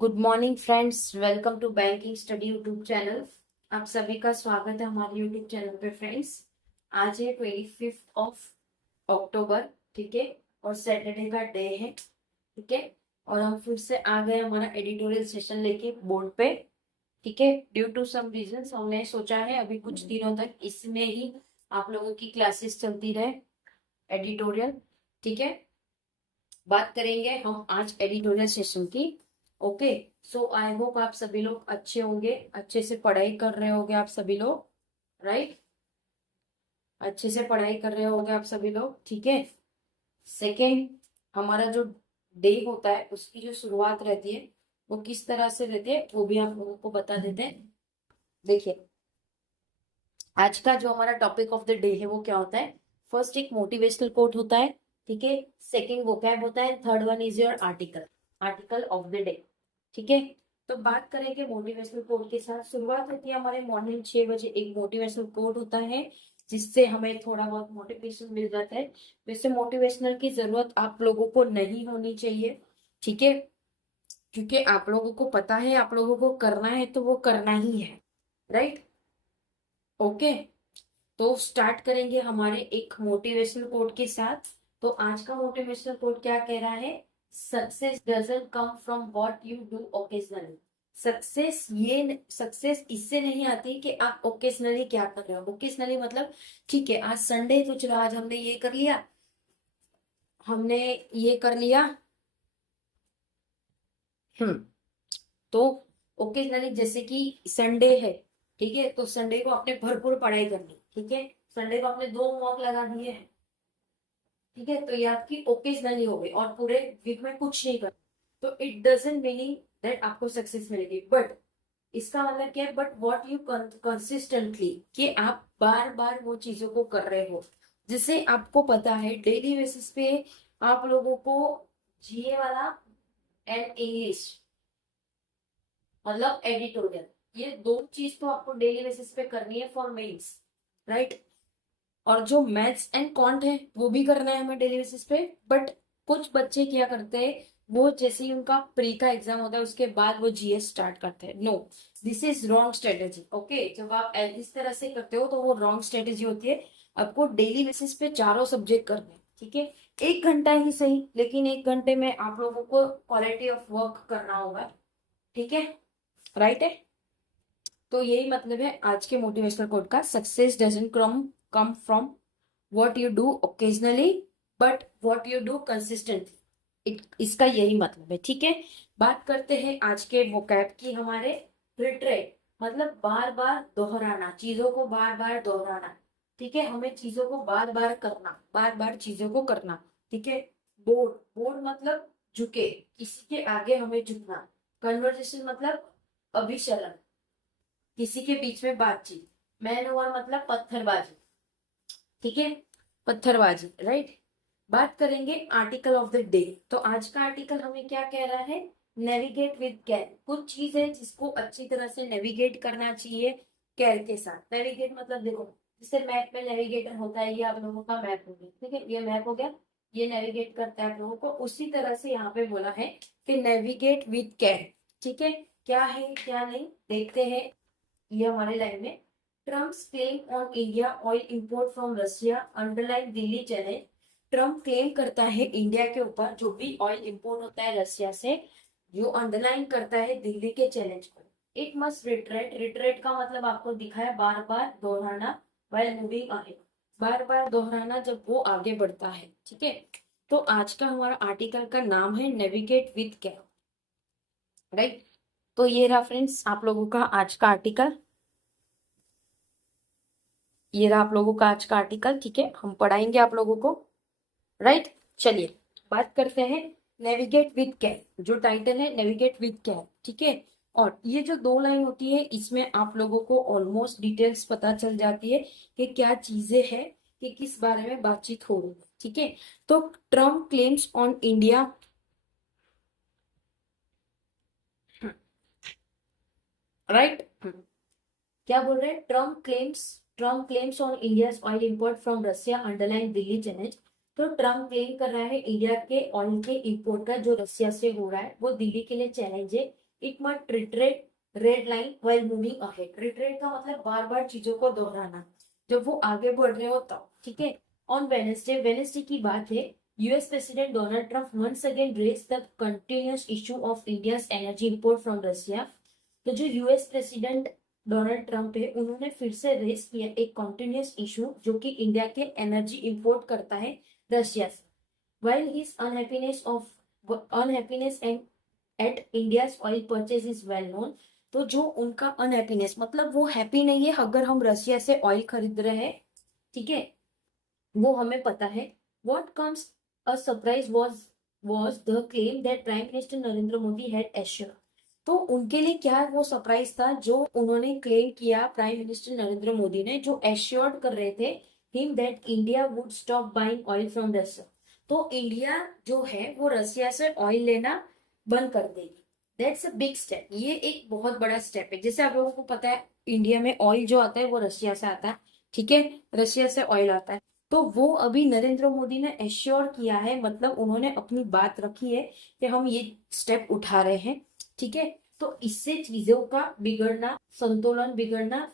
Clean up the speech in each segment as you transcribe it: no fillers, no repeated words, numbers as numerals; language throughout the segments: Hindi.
Good morning friends, welcome to banking study YouTube channel. आप सभी का स्वागत है हमारे यूट्यूब चैनल पे फ्रेंड्स। आज है 25 अक्टूबर, ठीक है, और सैटरडे का डे है, ठीक है। और हम फिर से आ गए हमारा एडिटोरियल सेशन लेके बोर्ड पे, ठीक है। ड्यू टू सम रीजंस हमने सोचा है अभी कुछ दिनों तक इसमें ही आप लोगों की क्लासेस चलती रहे, एडिटोरियल, ठीक है। बात करेंगे हम आज एडिटोरियल सेशन की। ओके, सो आई होप आप सभी लोग अच्छे होंगे, अच्छे से पढ़ाई कर रहे होंगे आप सभी लोग, राइट। अच्छे से पढ़ाई कर रहे होंगे आप सभी लोग, ठीक है। सेकेंड, हमारा जो डे होता है उसकी जो शुरुआत रहती है वो किस तरह से रहती है वो भी हम लोगों को बता देते हैं। देखिए, आज का जो हमारा टॉपिक ऑफ द डे है वो क्या होता है। फर्स्ट एक मोटिवेशनल कोट होता है, ठीक है। सेकंड वोकैब होता है। Third one is your article, article of the day, ठीक है। तो बात करेंगे मोटिवेशनल कोट के साथ। शुरुआत होती है हमारे मॉर्निंग 6 बजे। एक मोटिवेशनल कोट होता है जिससे हमें थोड़ा बहुत मोटिवेशन मिल जाता है। वैसे मोटिवेशनल की जरूरत आप लोगों को नहीं होनी चाहिए, ठीक है, क्योंकि आप लोगों को पता है आप लोगों को करना है तो वो करना ही है, राइट। ओके, तो स्टार्ट करेंगे हमारे एक मोटिवेशनल कोट के साथ। तो आज का मोटिवेशनल कोट क्या कह रहा है। Success doesn't come from what you do occasionally. Success इससे नहीं आती कि आप ओकेजनली क्या कर रहे हो। ओकेजनली मतलब ठीक है, आज संडे है तो चलो आज हमने ये कर लिया, हमने ये कर लिया। हम्म तो ओकेजनली जैसे कि संडे है, ठीक है, तो संडे को आपने भरपूर पढ़ाई करनी, ठीक है। संडे को आपने 2 मॉक लगा दिए हैं, ठीक है, तो ये आपकी ओकेजनली हो गई और पूरे वीक में कुछ नहीं कर। तो इट डजेंट मीनिंग दैट आपको सक्सेस मिलेगी, बट इसका मतलब क्या है, बट व्हाट यू कंसिस्टेंटली, कि आप बार बार वो चीजों को कर रहे हो जिससे आपको पता है डेली बेसिस पे आप लोगों को जीए वाला एंड इंग्लिश मतलब एडिटोरियल, ये दो चीज तो आपको डेली बेसिस पे करनी है फॉर मेंस, राइट। और जो मैथ्स एंड क्वांट है वो भी करना है हमें डेली बेसिस पे। बट कुछ बच्चे क्या करते हैं, वो जैसे ही उनका प्री का एग्जाम होता है उसके बाद वो जीएस स्टार्ट करते हैं। No, this is wrong strategy. Okay, जब आप इस तरह से करते हो तो वो रॉन्ग स्ट्रेटेजी होती है। आपको डेली बेसिस पे चारों सब्जेक्ट करने हैं, ठीक है। 1 घंटा ही सही, लेकिन 1 घंटे में आप लोगों को क्वालिटी ऑफ वर्क करना होगा, ठीक है, राइट है। तो यही मतलब है आज के मोटिवेशनल कोट का। Success doesn't come from what you do occasionally but what you do consistently, इसका यही मतलब है, ठीक है। बात करते हैं आज के वोकैब की। हमारे रिट्रेट मतलब बार बार दोहराना, चीजों को बार बार दोहराना, ठीक है। हमें चीजों को बार बार करना, बार बार चीजों को करना, ठीक है। बोर्ड, बोर्ड मतलब झुके, किसी के आगे हमें झुकना। कन्वर्सेशन मतलब अभिचलन, किसी के बीच में बातचीत। मैन ओवर मतलब पत्थरबाजी, ठीक है, पत्थरबाजी, राइट। बात करेंगे आर्टिकल ऑफ द डे। तो आज का आर्टिकल हमें क्या कह रहा है, नेविगेट विद केयर। कुछ चीजें जिसको अच्छी तरह से नेविगेट करना चाहिए केयर के साथ। नेविगेट मतलब देखो, जैसे मैप में नेविगेटर होता है, ये आप लोगों का मैप हो गया, ठीक है, ये मैप हो गया, ये नेविगेट करता है आप लोगों को। उसी तरह से यहाँ पे बोला है कि नेविगेट विद केयर, ठीक है। क्या है क्या नहीं देखते हैं ये हमारे लाइन में। Trump's claim on India oil import from Russia underline Delhi challenge. Trump claim करता है इंडिया के ऊपर जो भी ऑयल इंपोर्ट होता है रशिया से, जो अंडरलाइन करता है दिल्ली के चैलेंज को। इट मस्ट रिट्रेट, रिट्रेट का मतलब आपको दिखा है बार बार दोहराना, व्हाइल मूविंग अहेड, बार बार दोहराना जब वो आगे बढ़ता है, ठीक है। तो आज का हमारा आर्टिकल का नाम है नेविगेट विद केयर, राइट। तो ये रहा फ्रेंड्स आप लोगों का आज का आर्टिकल, ये रहा आप लोगों का आज का आर्टिकल, ठीक है। हम पढ़ाएंगे आप लोगों को, राइट। चलिए बात करते हैं नेविगेट विद केयर। जो टाइटल है नेविगेट विद केयर, ठीक है। और ये जो 2 लाइन होती है इसमें आप लोगों को ऑलमोस्ट डिटेल्स पता चल जाती है कि क्या चीजें हैं, कि किस बारे में बातचीत हो रही है, ठीक है। तो Trump claims on India, right, क्या बोल रहे हैं, Trump claims on India oil import from Russia underline Delhi challenge. तो ट्रम्प क्लेम कर रहा है इंडिया के ऑयल के इंपोर्ट का जो रशिया से हो रहा है वो दिल्ली के लिए चैलेंज है। It must retreat red line while moving ahead. Retreat का मतलब बार बार चीजों को दोहराना जब वो आगे बढ़ रहे हो तब, ठीक है। ऑन वेनेसडे की बात है, US president Donald Trump once again raise the continuous issue of India's energy import from Russia. तो जो यूएस प्रेसिडेंट डोनाल्ड ट्रंप है, उन्होंने फिर से रेस किया एक कॉन्टिन्यूस इशू जो कि इंडिया के एनर्जी इंपोर्ट करता है रशिया से। While his unhappiness and at India's oil purchase is well known, तो जो उनका अनहैप्पीनेस मतलब वो हैप्पी नहीं है अगर हम रशिया से ऑयल खरीद रहे हैं, ठीक है, वो हमें पता है। What comes a surprise was the claim that Prime Minister Narendra Modi had assured। तो उनके लिए क्या वो सरप्राइज था जो उन्होंने क्लेम किया, प्राइम मिनिस्टर नरेंद्र मोदी ने जो एश्योर्ड कर रहे थे him that India would stop buying oil from Russia. तो इंडिया जो है वो रशिया से ऑयल लेना बंद कर देगी। दैट्स अ बिग स्टेप, ये एक बहुत बड़ा स्टेप है। जैसे आप लोगों को पता है इंडिया में ऑयल जो आता है वो रशिया से आता है, ठीक है, रशिया से ऑयल आता है। तो वो अभी नरेंद्र मोदी ने एश्योर किया है, मतलब उन्होंने अपनी बात रखी है कि हम ये स्टेप उठा रहे हैं, ठीक है। तो इससे चीजों का बिगड़ना, संतुलन बिगड़ना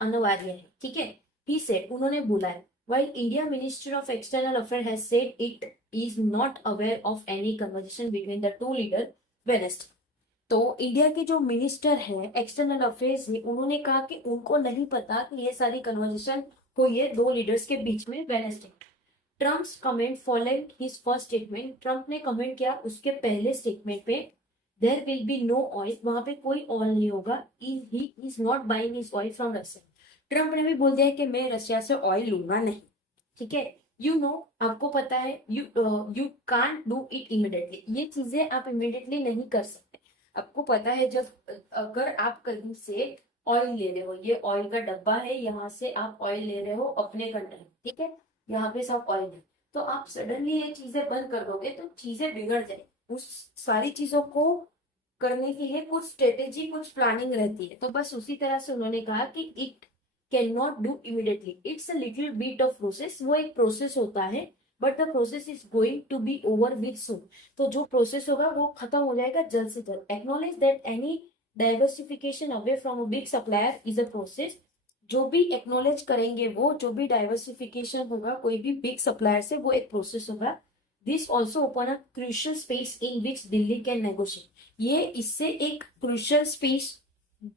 अनिवार्य है, ठीक है। ही से उन्होंने बोला है, while India Minister of External Affairs has said it is not aware of any conversation between the two leaders Wednesday। तो इंडिया के जो मिनिस्टर हैं एक्सटर्नल अफेयर्स में, उन्होंने कहा कि उनको नहीं पता कि ये सारी कन्वर्सेशन हुई है दो लीडर्स के बीच में Wednesday. Trump's comment following his first statement, Trump ने कमेंट किया उसके पहले स्टेटमेंट पे, there will be no oil, वहां पे कोई ऑयल नहीं होगा, he is not buying his oil from Russia. Trump ने भी बोल दिया कि मैं रशिया से ऑयल लूंगा नहीं, ठीक है। यू नो, आपको पता है, you can't do it immediately, ये चीजें आप इमिडिएटली नहीं कर सकते। आपको पता है जब अगर आप कहीं से ऑयल ले रहे हो, ये ऑयल का डब्बा है, यहाँ से आप ऑयल ले रहे हो अपने कंट्री में, ठीक है, यहाँ पे सब ऑयल है, तो आप सडनली ये चीजें बंद कर दोगे तो चीजें बिगड़ जाए। उस सारी चीजों को करने के लिए कुछ स्ट्रेटेजी, कुछ प्लानिंग रहती है। तो बस उसी तरह से उन्होंने कहा कि it can not do immediately, it's a little bit of process, वो एक प्रोसेस होता है, but the process is going to be over with soon. तो जो प्रोसेस होगा वो खत्म हो जाएगा जल्द से जल्द। Acknowledge that any diversification away from a big supplier is a process. जो भी एक्नॉलेज करेंगे, वो जो भी डाइवर्सिफिकेशन होगा कोई भी बिग सप्लायर से, वो एक प्रोसेस होगा। This also open a crucial space in which Delhi can negotiate. ये इससे एक क्रूशियल स्पेस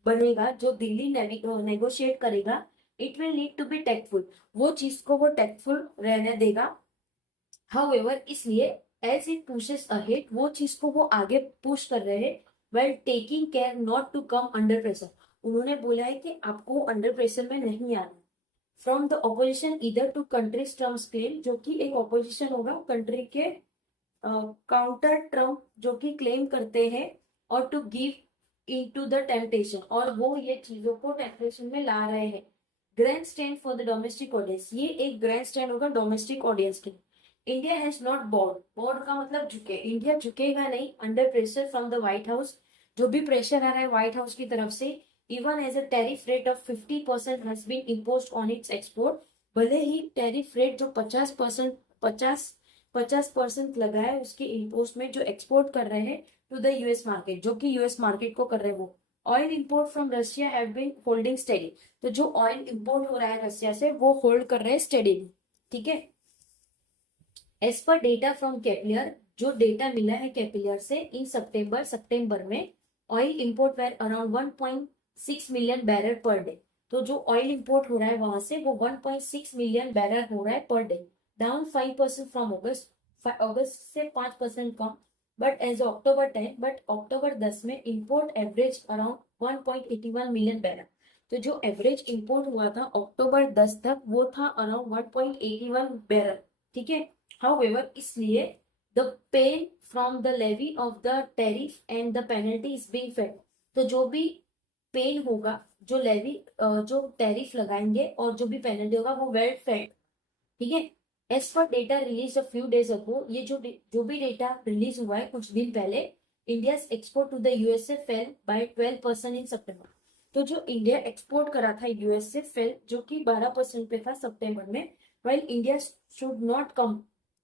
बनेगा जो दिल्ली नेगोशिएट करेगा। It will need to be tactful, वो चीज को वो टेक्टफुल रहने देगा। हाउएवर, इसलिए एज इट पुशेस अहेड, वो चीज को वो आगे पुश कर रहे हैं, well taking care not to come under pressure. उन्होंने बोला है कि आपको अंडर प्रेशर में नहीं आना। फ्रॉम द ऑपोजिशन इधर टू कंट्रीज ट्रम्प्स क्लेम, जो कि एक ऑपोजिशन होगा कंट्री के काउंटर ट्रम्प जो कि क्लेम करते हैं, और to give into the temptation, और वो ये चीजों को टेम्पटेशन में ला रहे हैं। Grand stand for the domestic audience, ये एक ग्रैंड स्टैंड होगा डोमेस्टिक ऑडियंस के। India has not bowed, bowed का मतलब झुके, इंडिया झुकेगा नहीं under pressure from the White House. जो भी प्रेशर आ रहा है व्हाइट हाउस की तरफ से, even as a tariff rate of 50% has been imposed on its export. भले ही टैरिफ रेट जो 50% लगा है उसके इम्पोस्ट में, जो एक्सपोर्ट कर रहे हैं टू द यूएस मार्केट, जो कि यूएस मार्केट को कर रहे हैं वो। Oil import from Russia have been holding steady, तो जो ऑयल इंपोर्ट हो रहा है रशिया से वो होल्ड कर रहे हैं स्टेडीली, ठीक है। एज पर डेटा फ्रॉम कैपिलियर, जो डेटा मिला है कैपिलियर से, इन सितंबर में oil import were around 1.6 million barrel per day. तो जो ऑयल इंपोर्ट हो रहा है वहां से वो 1.6 मिलियन बैरल हो रहा है पर डे, डाउन 5% फ्रॉम अगस्त से 5% कम। बट एज अक्टूबर 10, बट अक्टूबर 10 में import average around 1.81 million barrel. तो जो एवरेज इंपोर्ट हुआ था अक्टूबर 10 तक वो था अराउंड 1.81 बैरल, ठीक है। However, इसलिए the pay from the levy of the tariff and the penalty is being fed। तो जो भी पेन होगा, जो लेवी, जो टैरिफ लगाएंगे और जो भी पेनल्टी होगा वो वेल फेड, ठीक है। As per data release a few days ago, ये जो भी डेटा रिलीज हुआ है कुछ दिन पहले, India export to the USA fell by 12% in September. तो जो इंडिया एक्सपोर्ट करा था यूएसए फेल, जो कि 12% पे था सितंबर में। while India should not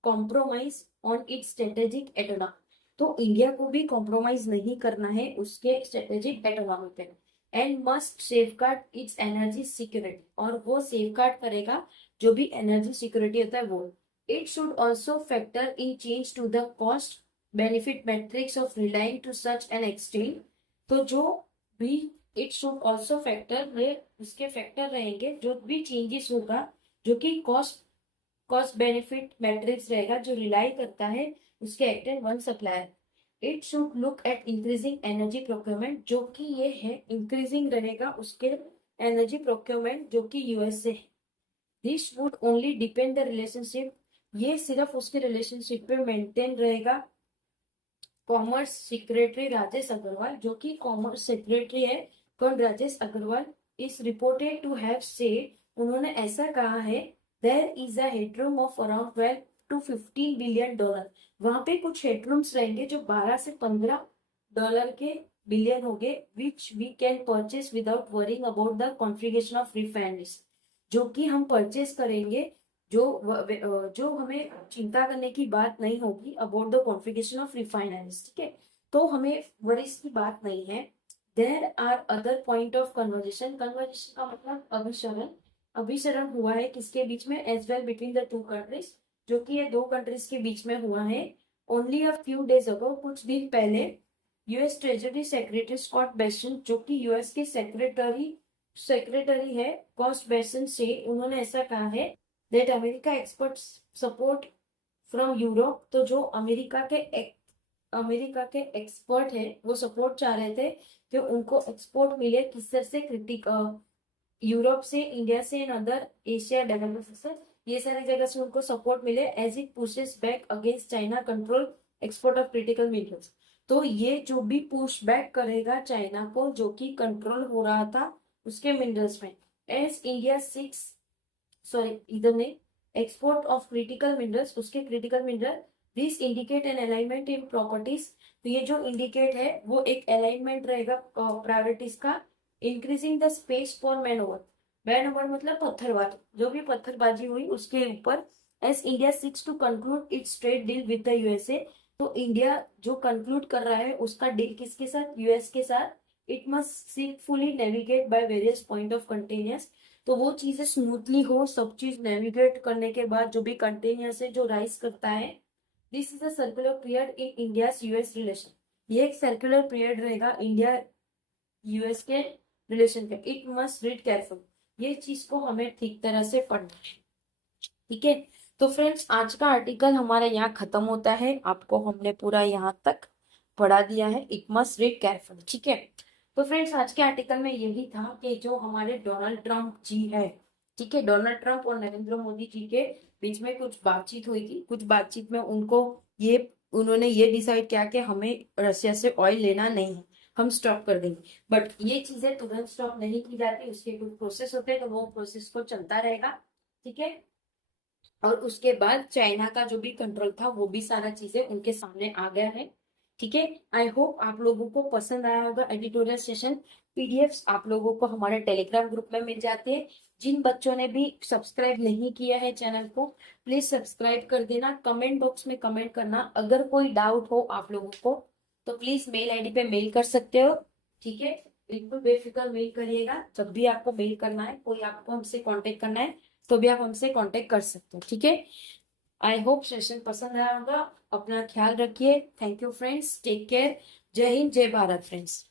compromise on its strategic autonomy। तो इंडिया को भी कॉम्प्रोमाइज नहीं करना है उसके स्ट्रेटेजिक ऑटोनॉमी पे, and must safeguard it's energy security, और वो सेफगार्ड करेगा जो भी एनर्जी सिक्योरिटी होता है वो। It should also factor in change to the cost benefit matrix of relying to such an extent. तो जो भी इट शुड ऑल्सो फैक्टर, उसके फैक्टर रहेंगे जो भी चेंजेस होगा, जो कि कॉस्ट बेनिफिट मैट्रिक्स रहेगा जो रिलाई करता है उसके extent one supplier. It should look at increasing energy procurement, जो कि ये है इंक्रीजिंग रहेगा उसके एनर्जी प्रोक्योरमेंट जो कि यूएस से है। This would only depend the relationship, ये सिर्फ उसके रिलेशनशिप पे मेंटेन रहेगा। कॉमर्स सेक्रेटरी राजेश अग्रवाल, जो कि कॉमर्स सेक्रेटरी है कौन, Rajesh Agrawal, is reported to have said, उन्होंने ऐसा कहा है, there is a headroom of around 12 to 15 billion dollar, वहां पे कुछ हेडरूम्स रहेंगे जो 12 से 15 डॉलर के बिलियन होंगे, which we can purchase without worrying about the configuration of refineries, जो कि हम परचेस करेंगे, जो हमें चिंता करने की बात नहीं होगी about the configuration of refineries, ठीक है, तो हमें वरीज की बात नहीं है। There are other point of convergence, convergence का मतलब अभिसरण, अभिसरण हुआ है किसके बीच में, as well between the two countries, जो कि ये दो कंट्रीज के बीच में हुआ है। Only a few days ago, कुछ दिन पहले, US treasury secretary Scott Bessent, जो कि यूएस के सेक्रेटरी है स्कॉट बेसेंट से, उन्होंने ऐसा कहा है that America expert support from Europe, तो जो अमेरिका के एक्सपर्ट है वो सपोर्ट चाह रहे थे कि उनको एक्सपोर्ट मिले किससे से, यूरोप से, इंडिया से एंड अदर एशिया डेवलपमेंट से, ये सारी जगह से उनको सपोर्ट मिले, as it pushes back against China control export of critical minerals. तो ये जो भी पुश बैक करेगा चाइना को, जो कि कंट्रोल हो रहा था उसके मिनरल्स में, एज इंडिया सिक्स, सॉरी इधर ने, एक्सपोर्ट ऑफ क्रिटिकल मिनरल्स, उसके critical mineral, this indicate N alignment in properties, तो ये जो इंडिकेट है वो एक अलाइनमेंट रहेगा प्रायोरिटीज का, increasing the space for manoeuvre मतलब पत्थरबाजी, जो भी पत्थरबाजी हुई उसके ऊपर, as India seeks to conclude its trade deal with the USA, तो इंडिया जो कंक्लूड कर रहा है उसका डील किसके साथ, यूएस के साथ। It must fully navigate by various point of contentious, तो वो चीजें स्मूथली हो, सब चीज नेविगेट करने के बाद जो भी कंटेनियस है जो राइज करता है, this is a circular period in India US relation, ये एक सर्कुलर पीरियड रहेगा इंडिया यूएस के रिलेशन का। इट मस्ट रीड केयरफुल, ये चीज को हमें ठीक तरह से पढ़ना है, ठीक है। तो फ्रेंड्स आज का आर्टिकल हमारा यहाँ खत्म होता है, आपको हमने पूरा यहाँ तक पढ़ा दिया है, इट मस्ट रीड केयरफुल, ठीक है। तो फ्रेंड्स आज के आर्टिकल में यही था कि जो हमारे डोनाल्ड ट्रंप जी है, ठीक है, डोनाल्ड ट्रंप और नरेंद्र मोदी जी के बीच में कुछ बातचीत हुई थी, कुछ बातचीत में उन्होंने ये डिसाइड किया कि हमें रशिया से ऑयल लेना नहीं है, हम स्टॉप कर देंगे, बट ये चीजें तुरंत स्टॉप नहीं की जाती, उसके कुछ प्रोसेस होते हैं, तो वो प्रोसेस को चलता रहेगा, ठीक है। और उसके बाद चाइना का जो भी कंट्रोल था वो भी सारा चीजें उनके सामने आ गया है, ठीक है। आई होप आप लोगों को पसंद आया होगा एडिटोरियल सेशन। पीडीएफ्स आप लोगों को हमारे टेलीग्राम ग्रुप में मिल जाते हैं। जिन बच्चों ने भी सब्सक्राइब नहीं किया है चैनल को, प्लीज सब्सक्राइब कर देना, कमेंट बॉक्स में कमेंट करना, अगर कोई डाउट हो आप लोगों को तो प्लीज मेल आईडी पे मेल कर सकते हो, ठीक है। बिल्कुल बेफिक्र मेल करिएगा, जब भी आपको मेल करना है, कोई आपको हमसे कांटेक्ट करना है तो भी आप हमसे कांटेक्ट कर सकते हो, ठीक है। आई होप सेशन पसंद आया होगा, अपना ख्याल रखिए, thank you friends, take care, जय हिंद जय भारत फ्रेंड्स।